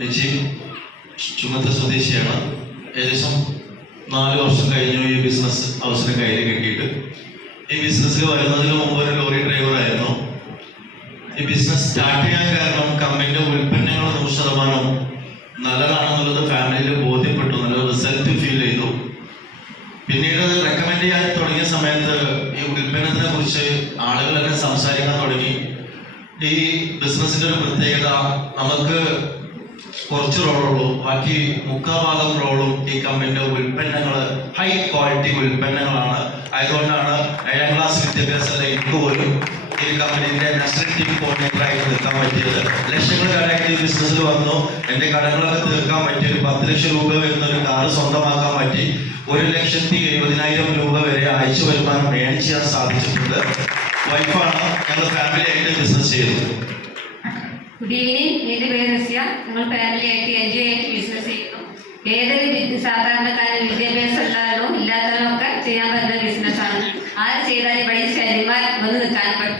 Lychee ചുമത്ത സ്വദേശിയാണ്. ഏകദേശം 4 വർഷം കഴിഞ്ഞു ഈ ബിസിനസ് അവസരം കയ്യിൽ കിട്ടിയിട്ട്. ഈ ബിസിനസ്സിൽ വരുന്നതിന് മുമ്പ് ഒരു ലോറി ഡ്രൈവറായിരുന്നു. ഈ ബിസിനസ് സ്റ്റാർട്ട് ചെയ്യാൻ കാരണം കമ്പനിയുടെ ഉൽപ്പന്നങ്ങൾ 100% നല്ലതാണെന്നുള്ളത് ഫാമിലിയിൽ ബോധ്യപ്പെട്ടു. നല്ല റിസൾട്ട് ഫീൽ ചെയ്തു. പിന്നീട് റെക്കമെൻഡ് ചെയ്യാൻ തുടങ്ങിയ സമയത്ത് ഈ ഉൽപ്പന്നത്തിനെ കുറിച്ച് ആളുകൾ തന്നെ സംസാരിക്കാൻ തുടങ്ങി. ഈ ബിസിനസിന്റെ ഒരു പ്രത്യേകത, നമുക്ക് കുറച്ച് റോളുള്ളൂ, ബാക്കി 3/4 റോളും ഈ കമ്പനിയുടെ ഉൽപ്പന്നങ്ങൾ ഹൈ ക്വാളിറ്റി ഉൽപ്പന്നങ്ങളാണ്. ആയതുകൊണ്ടാണ് 7ാം ക്ലാസ് വിദ്യാഭ്യാസത്തിലെ എനിക്ക് പോലും ഈ കമ്പനിയുടെ നാഷണൽ ടീം കോർഡിനേറ്ററായിട്ട് നിൽക്കാൻ പറ്റിയത്. ലക്ഷങ്ങൾ കടമായിട്ട് ഈ ബിസിനസ്സിൽ വന്നു. എൻ്റെ കടങ്ങളൊക്കെ തീർക്കാൻ പറ്റി. ഒരു 10 ലക്ഷം രൂപ വരുന്ന ഒരു കാറ് സ്വന്തമാക്കാൻ പറ്റി. 1,70,70,000 രൂപ വരെ ആഴ്ച വരുമാനം ഏൺ ചെയ്യാൻ സാധിച്ചിട്ടുണ്ട്. വൈഫാണ് ഞങ്ങൾ ഫാമിലി ആയിട്ട് ബിസിനസ് ചെയ്യുന്നത്. ഗുഡ് ഈവനിങ്, എൻ്റെ പേര് റസിയ. ഞങ്ങൾ ഫാമിലി ആയിട്ട് എൻജോയ് ആയിട്ട് ബിസിനസ് ചെയ്യുന്നു. ഏതൊരു സാധാരണക്കാരൻ വിദ്യാഭ്യാസം ഉള്ളവരോ ഇല്ലാത്തവരോ ഒക്കെ ചെയ്യാൻ പറ്റുന്ന ബിസിനസ്സാണ്. ആര് ചെയ്താലും വഴി ശരിമാർ വന്ന് നിൽക്കാൻ പറ്റും.